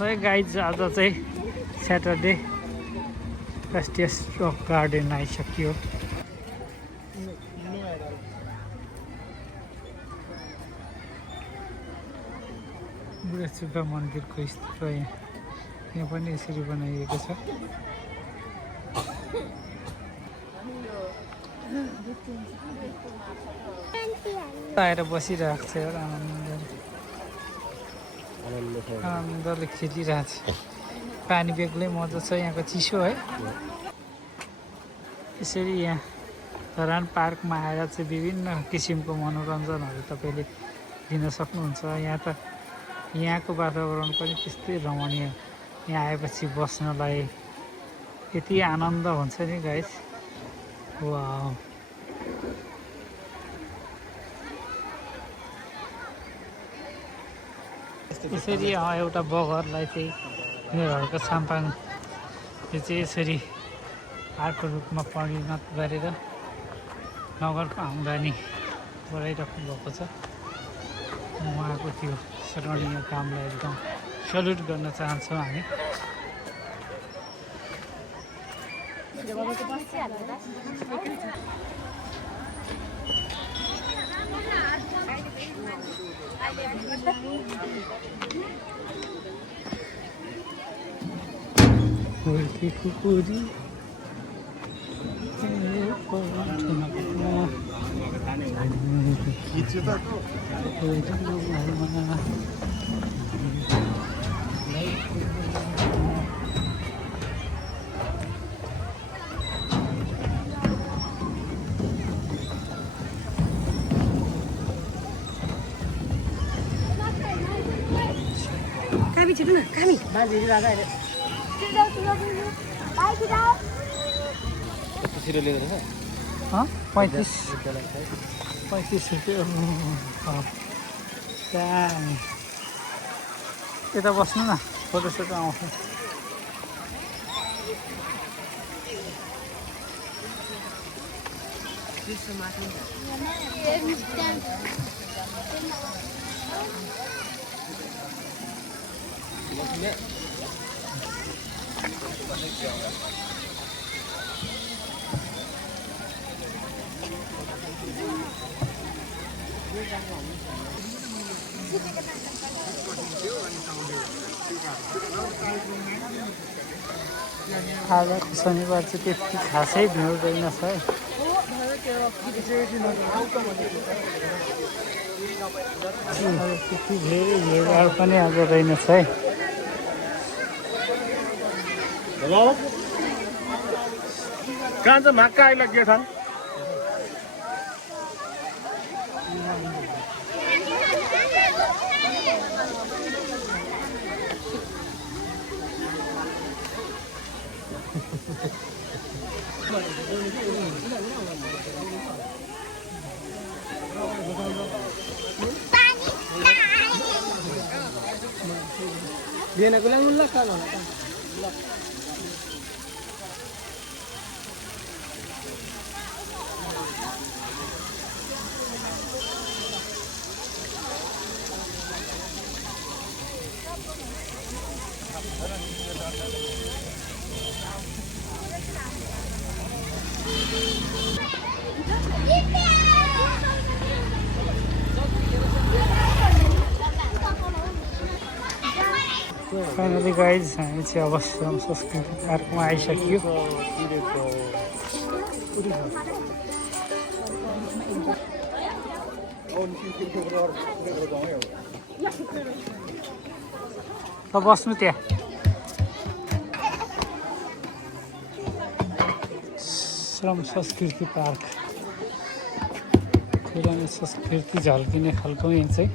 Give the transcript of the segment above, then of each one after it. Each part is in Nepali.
है गाइज आज चाहिँ स्याटरडे राष्ट्रिय रक गार्डन आइसक्यो। बुढाचुब्बा मन्दिरको स्थित यहाँ पनि यसरी बनाइएको छ। आएर बसिरहेको छ आनन्दले खेलिरहेको छ। पानी बेग्लै मजा छ यहाँको चिसो है। यसरी यहाँ धरान पार्कमा आएर चाहिँ विभिन्न किसिमको मनोरञ्जनहरू तपाईँले लिन सक्नुहुन्छ। यहाँको वातावरण पनि त्यस्तै रमणीय। यहाँ आएपछि बस्नलाई यति आनन्द हुन्छ नि गाइस। वाउ यसरी एउटा बगरलाई चाहिँ उनीहरूको साम्पाङ यो चाहिँ यसरी हाटको रूपमा परिणत गरेर नगरको आम्दानी बढाइराख्नु भएको छ। उहाँको त्यो सराहनीय कामलाई एकदम सल्युट गर्न चाहन्छौँ हामी। कुकुरी Kami छिटो न kami बाजेले राजा अहिले छिटो लिँदैन 35 रुपियाँ। यता बस्नु न फोटोसोटो आउँछ। आजको शनिबार चाहिँ त्यति खासै भिड रहेनछ है। त्यति धेरै भिडभाड पनि आज रहेनछ है। हेलो कहाँ चाहिँ मक्का आइलाग्यो छ Viene con la cano. Finally guys हामी चाहिँ अब संस्कृति पार्कमा आइसक्यो। ल बस्नु त्यहाँ। श्रम संस्कृति पार्क पुरानो संस्कृति झल्किने खालको यहाँ चाहिँ।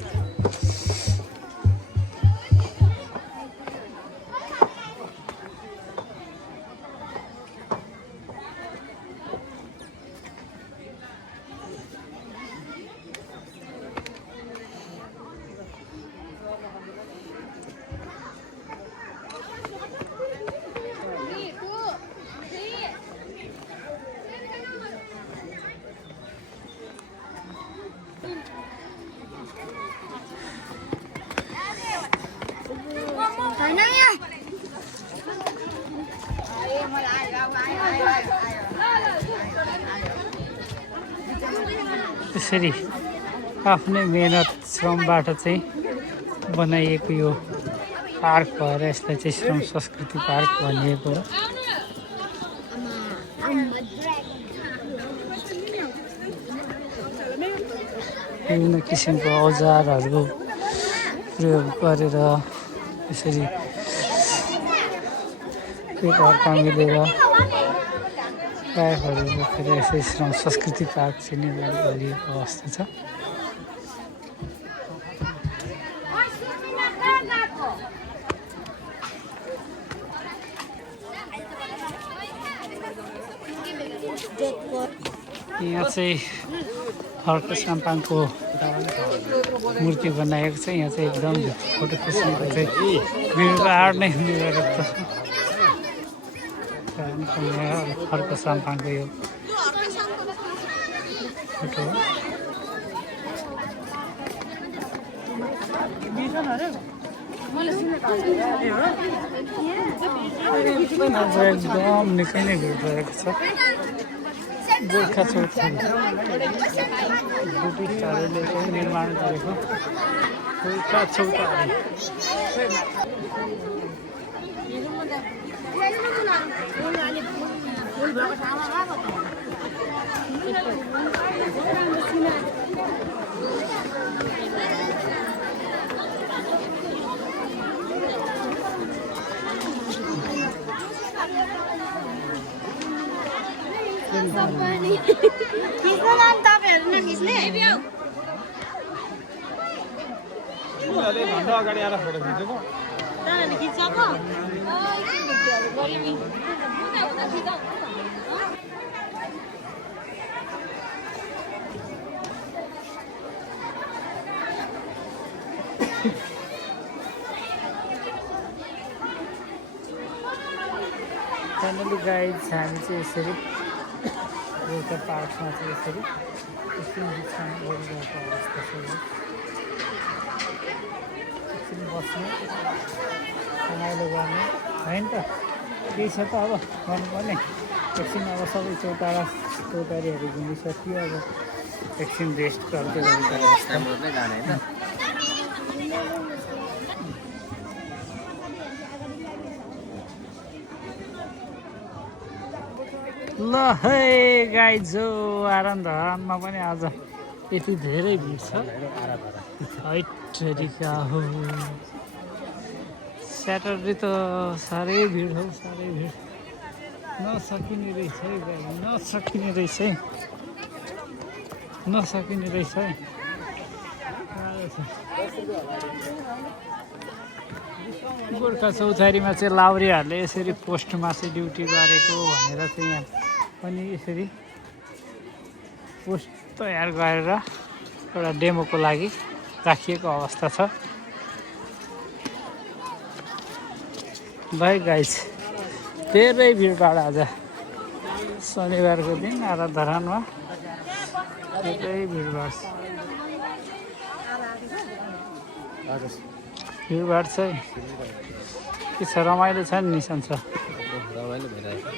त्यसरी आफ्नै मेहनत श्रमबाट चाहिँ बनाइएको यो पार्क भएर यसलाई चाहिँ श्रम संस्कृति पार्क भनिएको हो। विभिन्न किसिमको औजारहरू प्रयोग गरेर यसरी एकअर्का मिलेर पाइपहरू बोकेर यसरी श्रम संस्कृति पार्क चाहिँ निर्माण गरिएको अवस्था छ। यहाँ चाहिँ हर्क साम्पाङको मूर्ति बनाएको छ। यहाँ चाहिँ एकदम फोटो खिच्नुको चाहिँ भिडभाड नै हुने गरेको छ। हर्क साम्पाङको यो फोटो हो। आज एकदम निकै नै भिड भएको छ। गोर्खा चौथारी ब्रिटिसहरूले चाहिँ निर्माण गरेको गोर्खा चौतारी। भन्दा अगाडि आएर फोटो खिचेको फ्यामिली गाइड हामी चाहिँ यसरी एउटा पार्कमा चाहिँ यसरी एकछिन विश्राम गरिरहेको अवस्था छ। एकछिन बस्ने रमाइलो गर्ने होइन त केही छ त अब गर्नुपर्ने। एकछिन अब सबै चौतारीहरू घुमिसक्यो। अब एकछिन रेस्ट गर्दै गर्नु। ल है गाइज हो आरामधाममा पनि आज यति धेरै भिड छ। हैटरिका हो स्याटरडे त साह्रै भिड हो, साह्रै भिड। नसकिने रहेछ है गाई, नसकिने रहेछ है, नसकिने रहेछ है। गोर्खा चौतारीमा चाहिँ लाउरेहरूले यसरी पोस्टमा चाहिँ ड्युटी गरेको भनेर चाहिँ यहाँ पनि यसरी पोस्ट तयार गरेर एउटा डेमोको लागि राखिएको अवस्था छ। भाइ गाइज धेरै भिडभाड आज शनिबारको दिन आराधरानमा धेरै भिडभाड भिडभाड छ है। के छ रमाइलो छ नि निशान छ रमाइलो भइरहेको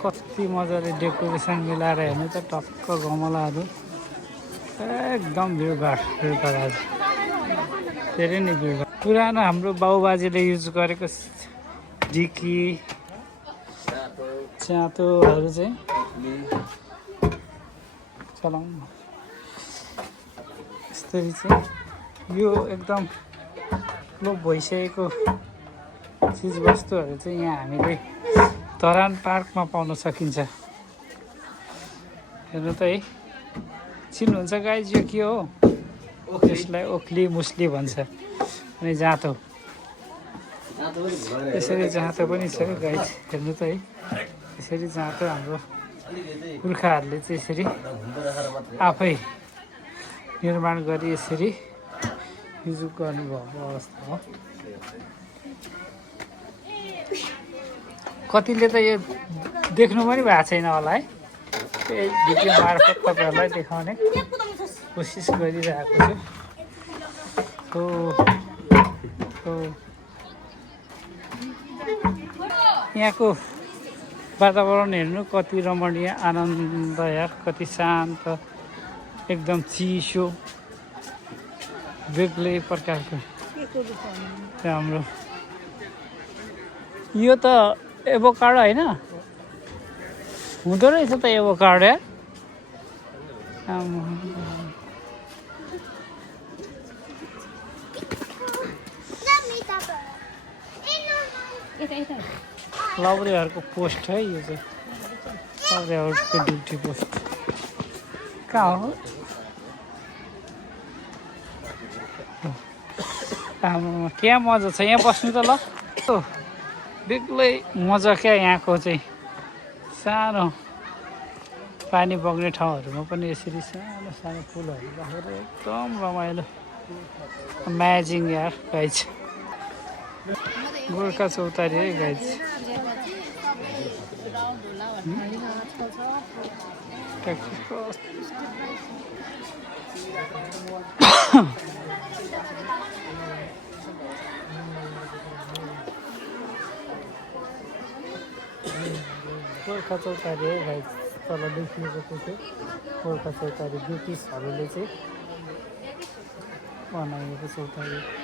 कति मजाले डेकोरेसन मिलाएर हेर्नु त टक्क गमलाहरू एकदम भिडभाड आज धेरै नै भिडभाड। पुरानो हाम्रो बाउबाजेले युज गरेको ढिकी च्यातोहरू चाहिँ चलाउनु यसरी चाहिँ यो एकदम लोप भइसकेको चिजवस्तुहरू चाहिँ यहाँ हामीले धरान पार्कमा पाउन सकिन्छ। हेर्नु त है, चिन्नुहुन्छ गाइज यो के हो? यसलाई ओख्ली मुस्ली भन्छ अनि जाँतो। यसरी जाँतो पनि छ गाइज, हेर्नु त है। यसरी जाँतो हाम्रो पुर्खाहरूले चाहिँ यसरी आफै निर्माण गरी यसरी युज गर्नुभएको अवस्था हो। कतिले त यो देख्नु पनि भएको छैन होला है। यही भिडियो मार्फत तपाईँहरूलाई देखाउने कोसिस गरिरहेको छु हो यहाँको वातावरण हेर्नु कति रमणीय आनन्द यार कति शान्त एकदम चिसो बेग्लै प्रकारको हाम्रो यो त एभोकाडो होइन हुँदो रहेछ त एभोकाडो यार लौरेहरूको पोस्ट है यो चाहिँ लौरेहरूको ड्युटी पोस्ट कहाँ हो हाम्रो क्या मजा छ यहाँ बस्नु त ल बेग्लै मजा क्या यहाँको चाहिँ सानो पानी बग्ने ठाउँहरूमा पनि यसरी सानो सानो फुलहरू राखेर एकदम रमाइलो अमेजिङ यार गाइज गोर्खा चौतारी है गाइज गोर्खा चौतारी है गाइज तल देखिएको त्यो चाहिँ गोर्खा चौतारी ब्रिटिसहरूले चाहिँ बनाइएको चौतारी